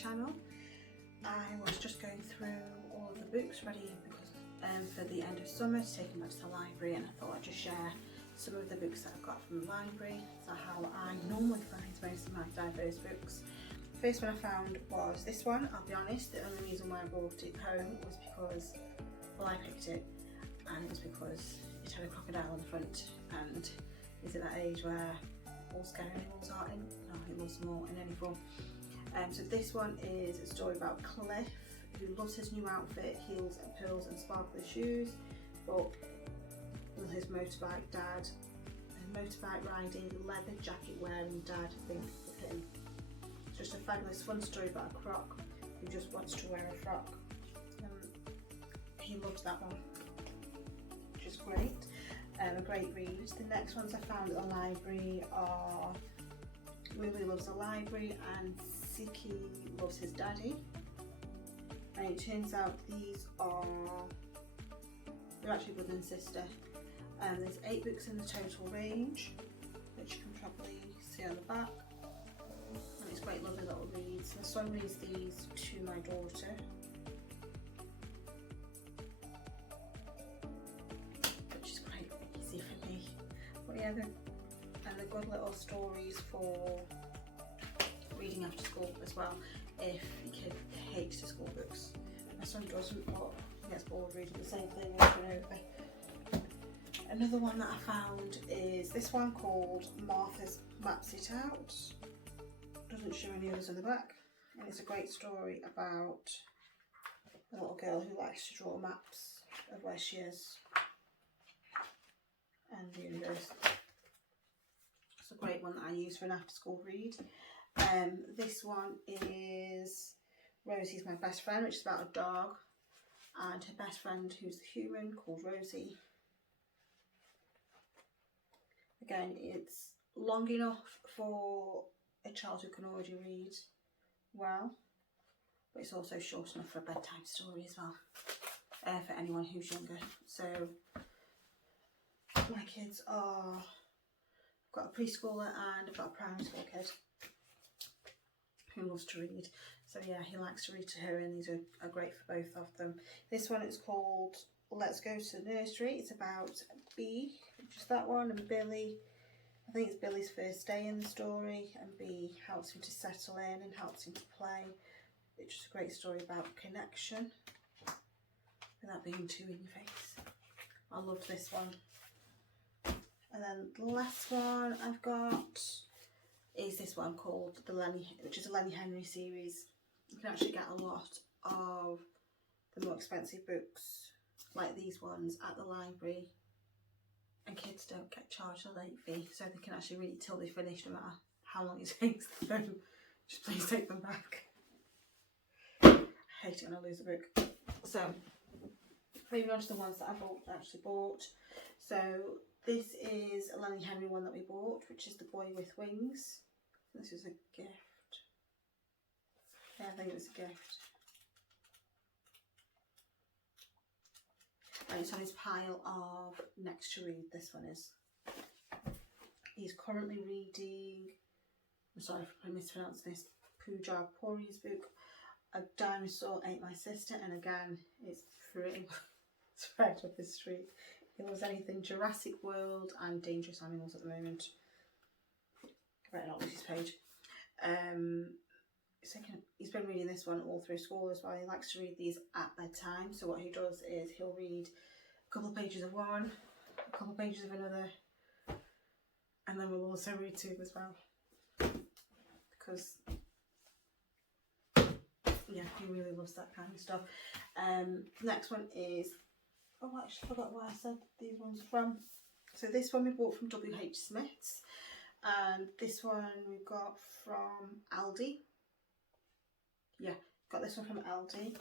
channel. I was just going through all of the books ready because for the end of summer to take them back to the library, and I thought I'd just share some of the books that I've got from the library, so how I normally find most of my diverse books. The first one I found was this one. I'll be honest, the only reason why I brought it home was because, well, I picked it, and it was because it had a crocodile on the front, and is at that age where all scary animals are in, it was small in any form. So this one is a story about Cliff, who loves his new outfit, heels and pearls and sparkly shoes, but will his motorbike riding, leather jacket wearing dad think of him? It's just a fabulous fun story about a croc who just wants to wear a frock. He loves that one, which is great. A great read. The next ones I found at the library are Lily Loves the Library and Siki Loves His Daddy. And it turns out they're actually brother and sister. There's 8 books in the total range, which you can probably see on the back. And it's great, lovely little reads. My son reads these to my daughter. Yeah, they're good little stories for reading after school as well, if your kid hates the school books. My son doesn't, but he gets bored reading the same thing over and over. Another one that I found is this one called Martha's Maps It Out. Doesn't show any others on the back, and it's a great story about a little girl who likes to draw maps of where she is and the universe. It's a great one that I use for an after school read. This one is Rosie's My Best Friend, which is about a dog and her best friend who's a human called Rosie. Again, it's long enough for a child who can already read well, but it's also short enough for a bedtime story as well, for anyone who's younger. So my kids are, I've got a preschooler and I've got a primary school kid who loves to read. So yeah, he likes to read to her, and these are great for both of them. This one is called Let's Go to the Nursery. It's about Bee, which is that one, and Billy. I think it's Billy's first day in the story, and Bee helps him to settle in and helps him to play. It's just a great story about connection without being too in your face. I loved this one. And then the last one I've got is this one called which is a Lenny Henry series. You can actually get a lot of the more expensive books like these ones at the library, and kids don't get charged a late fee, so they can actually read it till they finish, no matter how long it takes them. Just please take them back. I hate it when I lose a book. So moving on to the ones that I actually bought. So this is a Lenny Henry one that we bought, which is The Boy with Wings. This is a gift. Yeah, I think it was a gift. And it's on his pile of next to read, this one is. He's currently reading, I'm sorry if I mispronounced this, Pooja Puri's book, A Dinosaur Ate My Sister, and again, it's pretty it's right up his street. He loves anything Jurassic World and Dangerous Animals at the moment. Right, not this page. He's been reading this one all through school as well. He likes to read these at bedtime. So what he does is he'll read a couple of pages of one, a couple of pages of another, and then we'll also read 2 as well. Because, yeah, he really loves that kind of stuff. Next one is, oh, I actually forgot where I said these ones from. So this one we bought from W.H. Smith's, and this one we got from Aldi. Yeah, got this one from Aldi.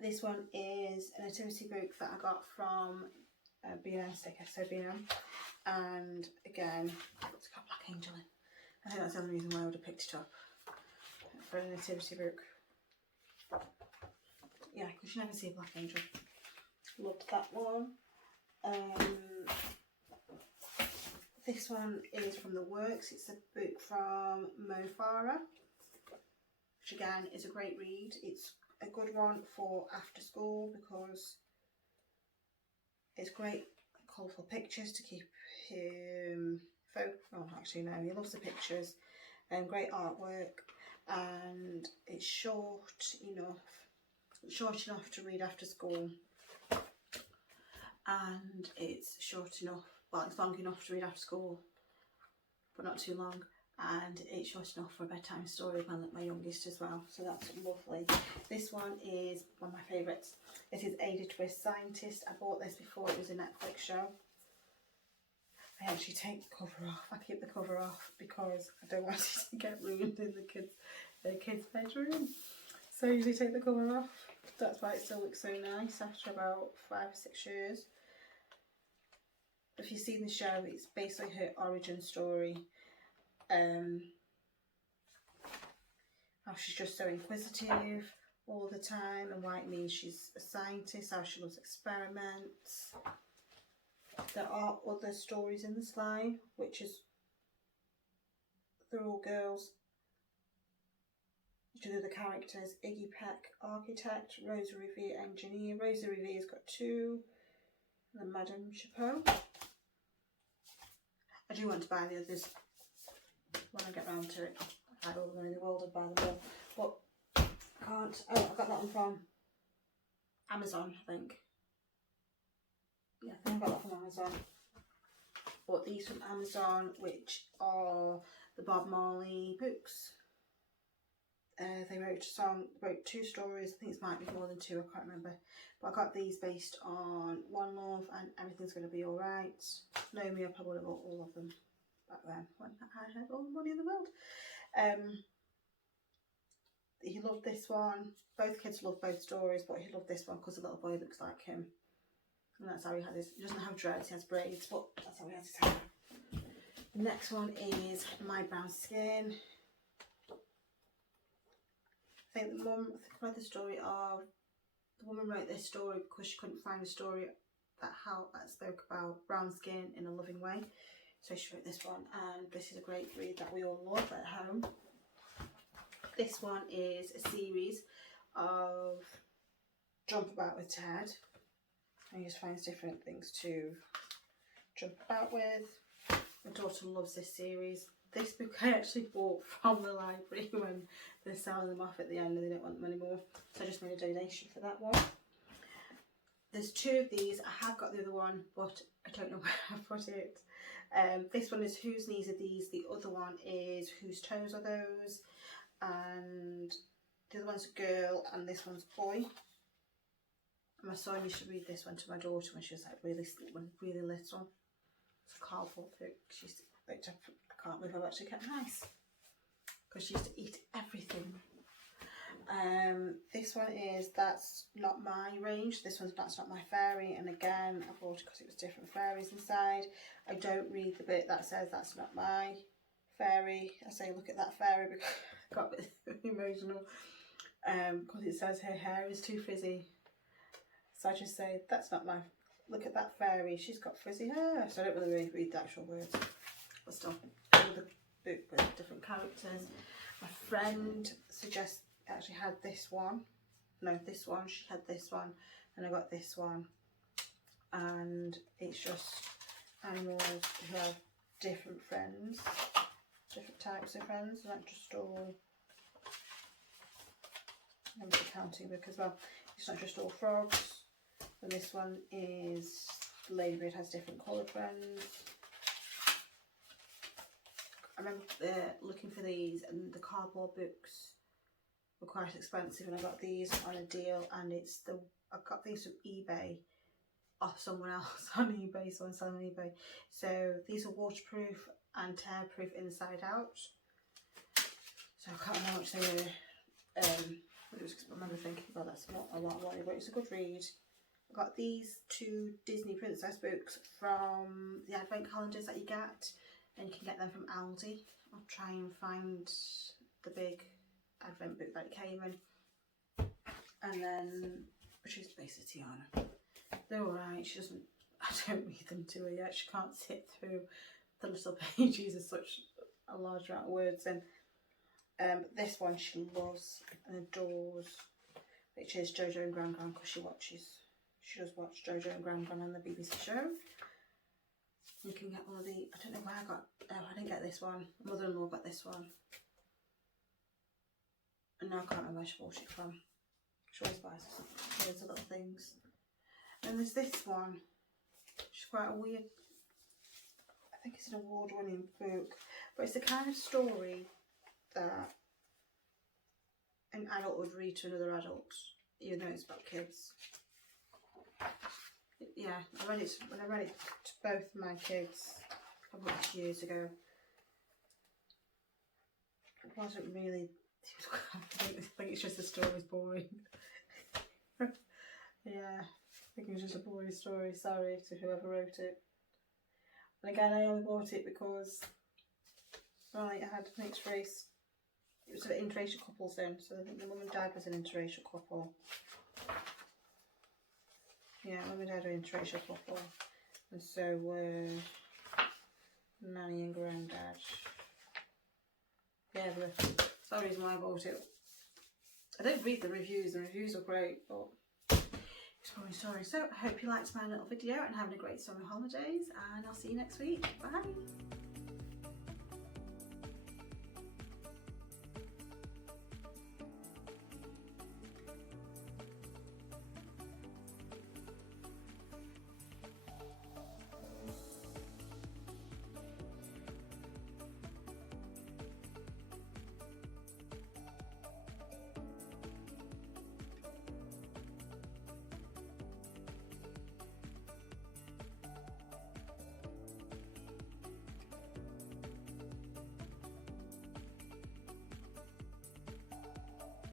This one is a nativity book that I got from B&M sticker, so B&M. And again, it's got Black Angel in. I think that's the only reason why I would have picked it up for a nativity book. Yeah, because you never see a Black Angel. Loved that one. This one is from The Works. It's a book from Mo Farah. which again is a great read. It's a good one for after school because it's great colourful pictures to keep him actually no, he loves the pictures, and great artwork, and it's short enough to read after school, and it's short enough, well, it's long enough to read after school but not too long, and it's short enough for a bedtime story by my youngest as well, so that's lovely. This one is one of my favourites. This is Ada Twist Scientist. I bought this before it was a Netflix show. I actually take the cover off. I keep the cover off because I don't want it to get ruined in the kids' bedroom. So I usually take the cover off. That's why it still looks so nice after about 5 or 6 years. If you've seen the show, it's basically her origin story. How she's just so inquisitive all the time, and why it means she's a scientist, how she loves experiments. There are other stories in the slime, which is, they're all girls. Each of the characters: Iggy Peck, architect; Rosa Revere, engineer. Rosa Revere's got 2, and then Madame Chapeau. I do want to buy the others when I get round to it. I had all the money in the world, I'd buy them all, but I can't. Oh, I got that one from Amazon, I think. Yeah, I think I got that from Amazon. Bought these from Amazon, which are the Bob Marley books. They wrote 2 stories. I think it might be more than 2, I can't remember. But I got these based on One Love and Everything's Gonna Be Alright. Know me, I probably would have bought all of them back then when I had all the money in the world. He loved this one. Both kids loved both stories, but he loved this one because the little boy looks like him. And that's how he had his. He doesn't have dreads, he has braids, but that's how he has his hair. The next one is My Brown Skin. I think I read the story of, the woman wrote this story because she couldn't find a story that spoke about brown skin in a loving way. So she wrote this one, and this is a great read that we all love at home. This one is a series of Jump About with Ted. And he just finds different things to jump about with. My daughter loves this series. This book I actually bought from the library when they're selling them off at the end and they don't want them anymore. So I just made a donation for that one. There's 2 of these. I have got the other one, but I don't know where I put it. This one is Whose Knees Are These? The other one is Whose Toes Are Those? And the other one's a girl and this one's a boy. My son used to read this one to my daughter when she was like really little. It's a cardboard book. She used to, I can't believe I've actually kept nice because she used to eat everything. This one is That's Not My Range. This one's That's Not My Fairy, and again I bought it because it was different fairies inside. I don't read the bit that says That's Not My Fairy. I say look at that fairy because I got a bit emotional because it says her hair is too frizzy. So I just say that's not my, look at that fairy, she's got frizzy hair. So I don't really read the actual words, but still, another book with different characters. My friend actually had this one. No, this one. She had this one, and I got this one. And it's just animals who have different friends, different types of friends, not just all. And it's a counting book as well. It's not just all frogs. And this one is Ladybird has different colour friends. I remember looking for these, and the cardboard books were quite expensive, and I got these on a deal, and I got these from eBay off someone else on eBay, someone selling on eBay. So these are waterproof and tear-proof inside out. So I can't remember how much they were. I remember thinking, well, that's not a lot of money, but it's a good read. I got these 2 Disney princess books from the advent calendars that you get, and you can get them from Aldi. I'll try and find the big advent book that it came in. And then, which is basically Tiana. They're alright, I don't read them to her yet, she can't sit through the little pages, there's such a large amount of words in. But this one she loves and adores, which is Jojo and Gran Gran, because she does watch Jojo and Gran Gran on the BBC show. You can get one of the, I don't know where I got, oh I didn't get this one, mother-in-law got this one. And now I can't remember where she bought it from. She always buys loads of little things. And there's this one, which is quite a weird, I think it's an award-winning book, but it's the kind of story that an adult would read to another adult, even though it's about kids. Yeah, when I read it to both my kids a couple of years ago, it wasn't really, I think it's just the story's boring. Yeah, I think it was just a boring story, sorry to whoever wrote it. And again, I only bought it because, well, it had mixed race, it was an interracial couples then, so I think the mum and dad was an interracial couple. Yeah, mum and dad are an interracial couple, and so were Nanny and Granddad. Yeah, but that's the reason why I bought it. I didn't read the reviews are great, but it's probably sorry. So I hope you liked my little video and having a great summer holidays, and I'll see you next week. Bye!